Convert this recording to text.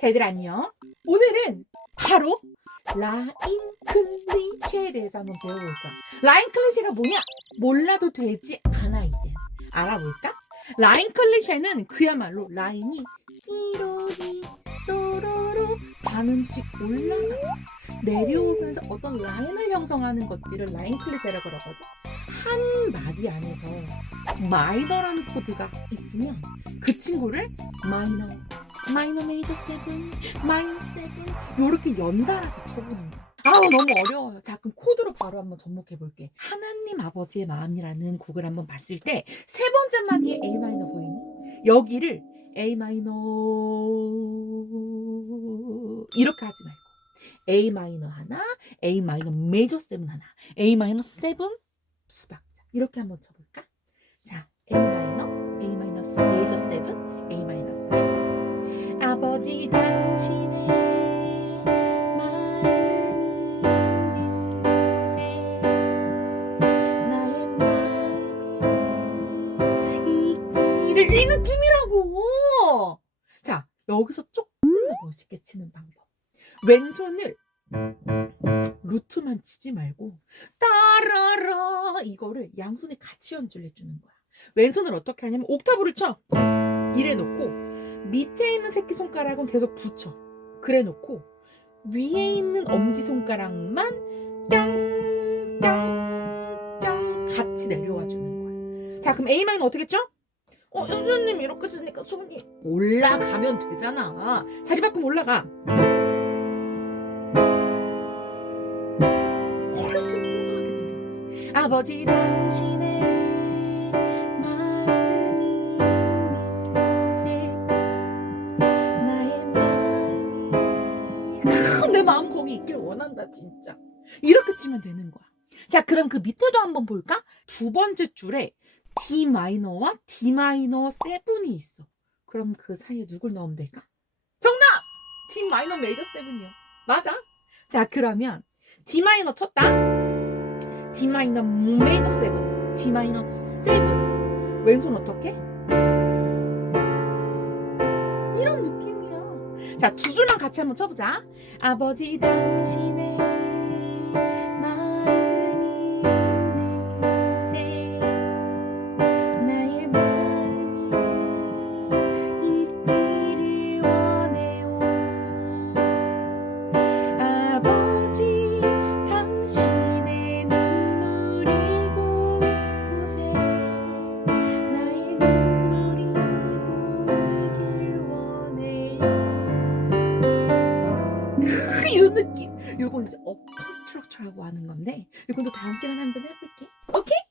저희들 안녕. 오늘은 바로 라인 클리셰에 대해서 한번 배워볼까. 라인 클리셰가 뭐냐? 몰라도 되지 않아 이제. 알아볼까? 라인 클리셰는 그야말로 라인이 띠로리 또로로 반음씩 올라가고 내려오면서 어떤 라인을 형성하는 것들을 라인 클리셰라고 그러거든. 한 마디 안에서 마이너라는 코드가 있으면 그 친구를 마이너, 마이너 메이저 세븐, 마이너 세븐 요렇게 연달아서 쳐보는 거야. 아우 너무 어려워요. 자 그럼 코드로 바로 한번 접목해 볼게. 하나님 아버지의 마음이라는 곡을 한번 봤을 때 세 번째 마디에 A 마이너 보이니? 여기를 A 마이너 이렇게 하지 말고 A 마이너 하나, A 마이너 메이저 세븐 하나, A 마이너 세븐 두 박자 이렇게 한번 쳐볼까? 이 느낌이라고! 자 여기서 조금 더 멋있게 치는 방법. 왼손을 루트만 치지 말고 따라라! 이거를 양손에 같이 연주를 해주는 거야. 왼손을 어떻게 하냐면 옥타브를 쳐 이래 놓고 밑에 있는 새끼 손가락은 계속 붙여. 그래 놓고 위에 있는 엄지 손가락만 짱짱짱 같이 내려와 주는 거야. 자 그럼 A 마이너 어떻게 쳐? 어 선생님 이렇게 치니까 손이 올라가면 되잖아. 자리 바꾸면 올라가. 훨씬 풍성하게 들리지. 아버지 당신의 진짜. 이렇게 치면 되는 거야. 자 그럼 그 밑에도 한번 볼까? 두 번째 줄에 D 마이너와 D 마이너 세븐이 있어. 그럼 그 사이에 누굴 넣으면 될까? 정답! D 마이너 메이저 세븐이요. 맞아? 자 그러면 D 마이너 쳤다. D 마이너 메이저 세븐. D 마이너 세븐. 왼손 어떻게? 이런 느낌이야. 자 두 줄만 같이 한번 쳐보자. 아버지 당신 느낌. 요건 이제 어퍼 스트럭처라고 하는 건데 요건 또 다음 시간에 한번 해볼게. 오케이?